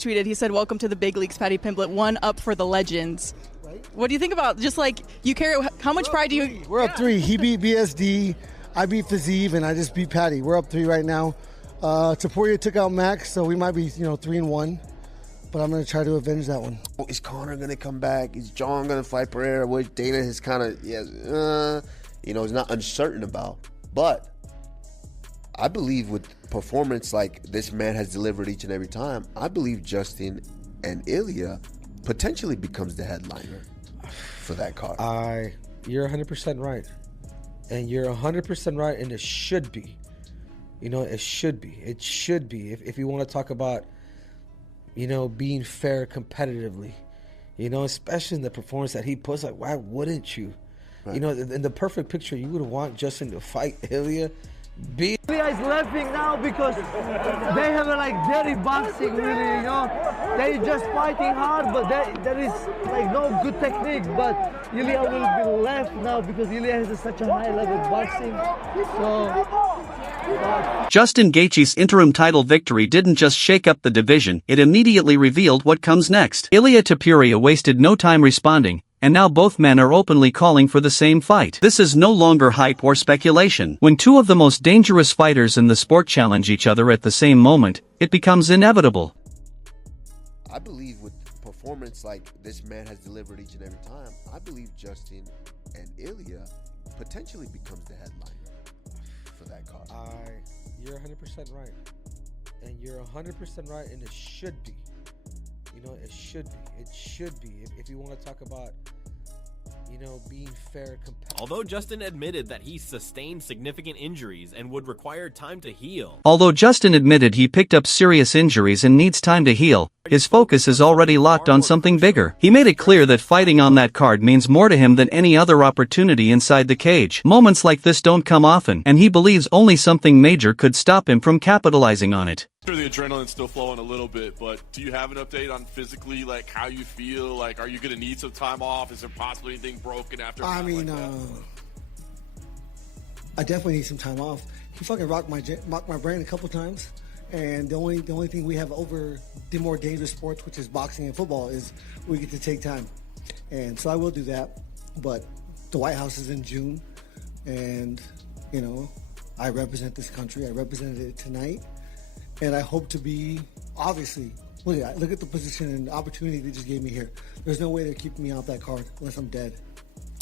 tweeted, he said, "Welcome to the big leagues, Paddy Pimblett, one up for the legends." Right. What do you think about just like you carry? How much pride do you? We're up 3. He beat BSD, I beat Fazeev, and I just beat Paddy. We're up 3 right now. Taporia took out Max, so we might be 3-1. But I'm going to try to avenge that one. Is Conor going to come back? Is John going to fight Pereira? Which Dana has kind of, is not uncertain about. But I believe with performance like this man has delivered each and every time, I believe Justin and Ilya potentially becomes the headliner for that card. You're 100% right. And you're 100% right, and it should be. It should be. It should be. If you want to talk about being fair competitively, especially in the performance that he puts, like, why wouldn't you? Right. In the perfect picture, you would want Justin to fight Ilya. Ilya is laughing now because they have dirty boxing, really, They just fighting hard, but there is no good technique. But Ilya will be left now because Ilya has such a high level boxing. Justin Gaethje's interim title victory didn't just shake up the division, it immediately revealed what comes next. Ilya Taporia wasted no time responding, and now both men are openly calling for the same fight. This is no longer hype or speculation. When two of the most dangerous fighters in the sport challenge each other at the same moment, it becomes inevitable. I believe with performance like this man has delivered each and every time, I believe Justin and Ilya potentially becomes the headliner for that card. You're 100% right. And you're 100% right, and it should be. It should be. It should be. If you want to talk about, being fair competitive. Although Justin admitted that he sustained significant injuries and would require time to heal. Although Justin admitted he picked up serious injuries and needs time to heal, his focus is already locked on something bigger. He made it clear that fighting on that card means more to him than any other opportunity inside the cage. Moments like this don't come often, and he believes only something major could stop him from capitalizing on it. Sure, the adrenaline's still flowing a little bit, but do you have an update on physically, how you feel? Are you going to need some time off? Is there possibly anything broken after? I definitely need some time off. He fucking rocked my brain a couple times, and the only thing we have over the more dangerous sports, which is boxing and football, is we get to take time, and so I will do that. But the White House is in June, and I represent this country. I represented it tonight. And I hope to be, obviously, look at the position and opportunity they just gave me here. There's no way they're keeping me off that card unless I'm dead.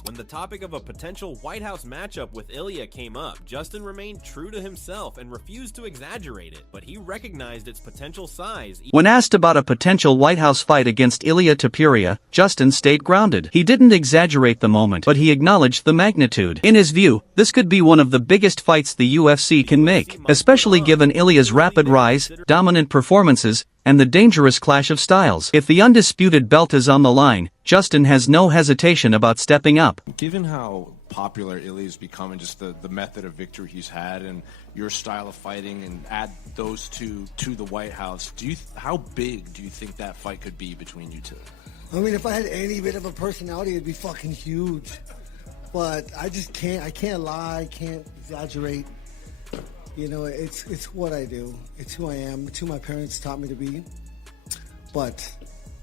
When the topic of a potential White House matchup with Ilya came up, Justin remained true to himself and refused to exaggerate it, but he recognized its potential size. When asked about a potential White House fight against Ilya Taporia, Justin stayed grounded. He didn't exaggerate the moment, but he acknowledged the magnitude. In his view, this could be one of the biggest fights the UFC can make, especially given Ilya's rapid rise, dominant performances, and the dangerous clash of styles. If the undisputed belt is on the line, Justin has no hesitation about stepping up. Given how popular Ilya's become and just the method of victory he's had and your style of fighting, and add those two to the White House, how big do you think that fight could be between you two? If I had any bit of a personality, it'd be fucking huge. But I just can't. I can't lie. I can't exaggerate. It's what I do. It's who I am. It's who my parents taught me to be. But,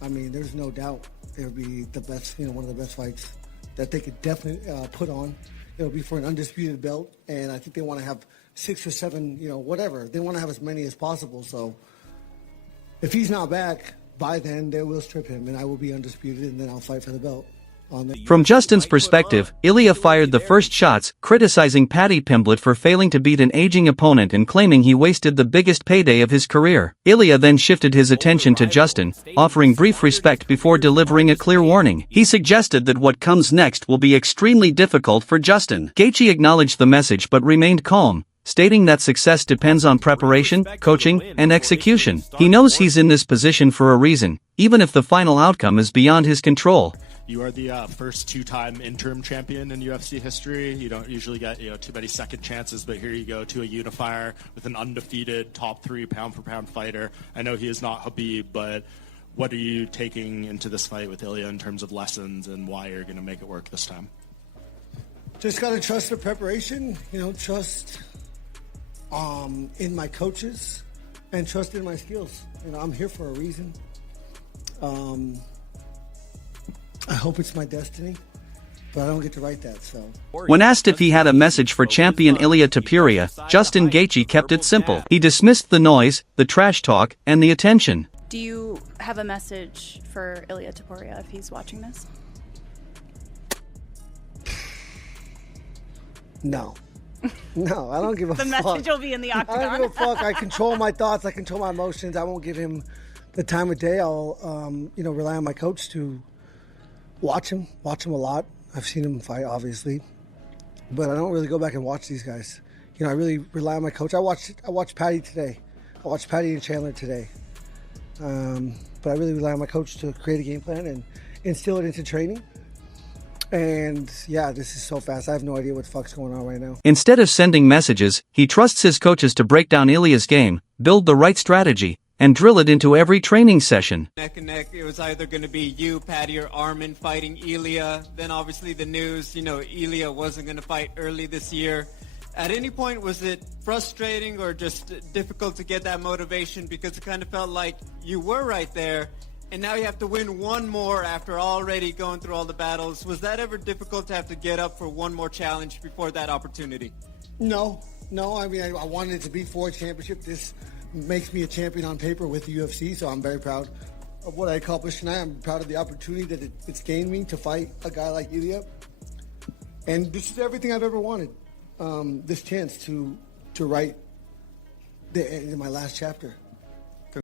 there's no doubt it'll be the best, one of the best fights that they could definitely put on. It'll be for an undisputed belt, and I think they want to have 6 or 7, whatever. They want to have as many as possible. So if he's not back by then, they will strip him, and I will be undisputed, and then I'll fight for the belt. From Justin's perspective, Ilya fired the first shots, criticizing Paddy Pimblett for failing to beat an aging opponent and claiming he wasted the biggest payday of his career. Ilya then shifted his attention to Justin, offering brief respect before delivering a clear warning. He suggested that what comes next will be extremely difficult for Justin. Gaethje acknowledged the message but remained calm, stating that success depends on preparation, coaching, and execution. He knows he's in this position for a reason, even if the final outcome is beyond his control. You are the first 2-time interim champion in UFC history. You don't usually get too many second chances, but here you go to a unifier with an undefeated top 3 pound-for-pound fighter. I know he is not Khabib, but what are you taking into this fight with Ilya in terms of lessons and why you're going to make it work this time? Just got to trust the preparation, trust in my coaches, and trusted my skills. You know, I'm here for a reason. I hope it's my destiny, but I don't get to write that, so. When asked if he had a message for champion Ilia Topuria, Justin Gaethje kept it simple. He dismissed the noise, the trash talk, and the attention. Do you have a message for Ilia Topuria if he's watching this? No. No, I don't give a The fuck. message will be in the I octagon. don't give a fuck. I control my thoughts. I control my emotions. I won't give him the time of day. I'll, rely on my coach to watch him a lot. I've seen him fight, obviously, but I don't really go back and watch these guys. You know, I really rely on my coach. I watched Paddy today. I watched Paddy and Chandler today. But I really rely on my coach to create a game plan and instill it into training. And yeah, this is so fast. I have no idea what the fuck's going on right now. Instead of sending messages, he trusts his coaches to break down Ilia's game, build the right strategy, and drill it into every training session. Neck and neck, it was either going to be you, Paddy, or Armin fighting Ilia. Then obviously the news, Ilia wasn't going to fight early this year. At any point, was it frustrating or just difficult to get that motivation? Because it kind of felt like you were right there, and now you have to win one more after already going through all the battles. Was that ever difficult to have to get up for one more challenge before that opportunity? No. I mean, I wanted it to be for a championship. This makes me a champion on paper with the UFC, so I'm very proud of what I accomplished tonight. I'm proud of the opportunity that it's gained me to fight a guy like Ilia. And this is everything I've ever wanted. This chance to write the end of my last chapter.